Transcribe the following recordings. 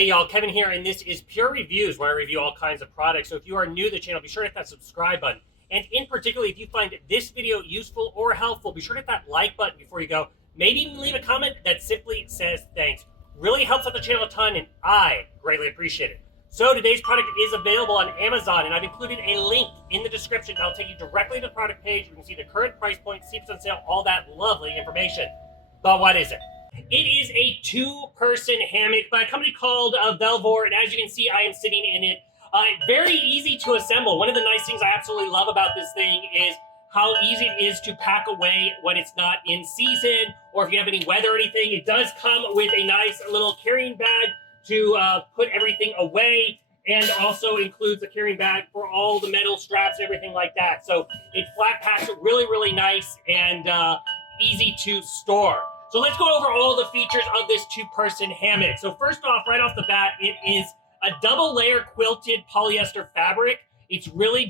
Hey y'all, Kevin here, and this is Pure Reviews, where I review all kinds of products. So if you are new to the channel, be sure to hit that subscribe button. And in particular, if you find this video useful or helpful, be sure to hit that like button before you go. Maybe even leave a comment that simply says thanks. Really helps out the channel a ton, and I greatly appreciate it. So today's product is available on Amazon, and I've included a link in the description that'll take you directly to the product page. You can see the current price point, see if it's on sale, all that lovely information. But what is it? It is a two-person hammock by a company called VEVOR, and as you can see, I am sitting in it. Very easy to assemble. One of the nice things I absolutely love about this thing is how easy it is to pack away when it's not in season, or if you have any weather or anything. It does come with a nice little carrying bag to put everything away, and also includes a carrying bag for all the metal straps and everything like that. So it flat packs it really, really nice and easy to store. So let's go over all the features of this two-person hammock. So first off, right off the bat, it is a double-layer quilted polyester fabric. It's really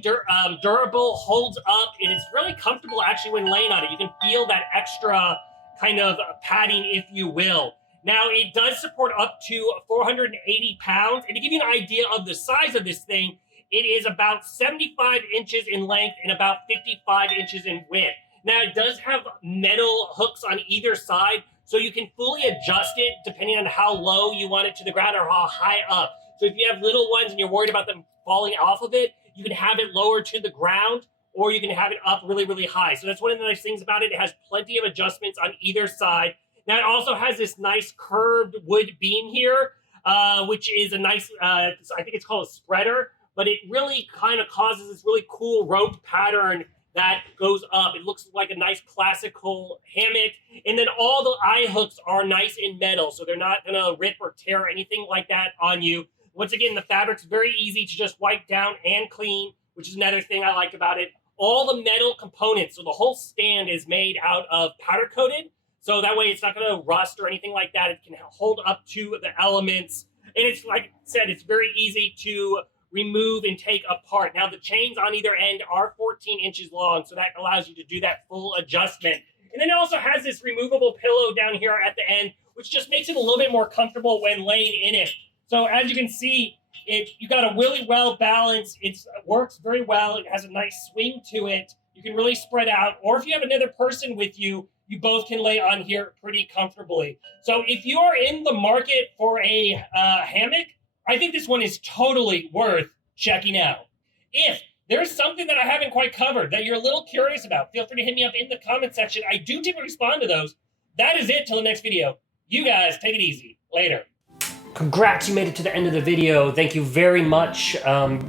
durable, holds up, and it's really comfortable actually when laying on it. You can feel that extra kind of padding, if you will. Now, it does support up to 480 pounds. And to give you an idea of the size of this thing, it is about 75 inches in length and about 55 inches in width. Now, it does have metal hooks on either side, so you can fully adjust it depending on how low you want it to the ground or how high up. So if you have little ones and you're worried about them falling off of it, you can have it lower to the ground, or you can have it up really, really high. So that's one of the nice things about it. It has plenty of adjustments on either side. Now, it also has this nice curved wood beam here, which is a nice, I think it's called a spreader, but it really kind of causes this really cool rope pattern that goes up. It looks like a nice classical hammock. And then all the eye hooks are nice in metal, so they're not gonna rip or tear or anything like that on you. Once again, the fabric's very easy to just wipe down and clean, which is another thing I like about it. All the metal components, so the whole stand is made out of powder coated, so that way it's not gonna rust or anything like that. It can hold up to the elements. And it's, like I said, it's very easy to remove and take apart. Now, the chains on either end are 14 inches long, so that allows you to do that full adjustment. And then it also has this removable pillow down here at the end, which just makes it a little bit more comfortable when laying in it. So as you can see, you got a really well balanced, it works very well, it has a nice swing to it, you can really spread out, or if you have another person with you, you both can lay on here pretty comfortably. So if you are in the market for a hammock, I think this one is totally worth checking out. If there's something that I haven't quite covered that you're a little curious about, feel free to hit me up in the comment section. I do typically respond to those. That is it till the next video. You guys take it easy. Later. Congrats, you made it to the end of the video. Thank you very much.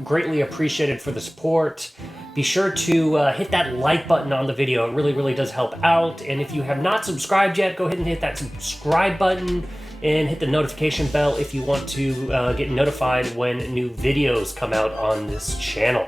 Greatly appreciated for the support. Be sure to hit that like button on the video. It really, really does help out. And if you have not subscribed yet, go ahead and hit that subscribe button and hit the notification bell if you want to get notified when new videos come out on this channel.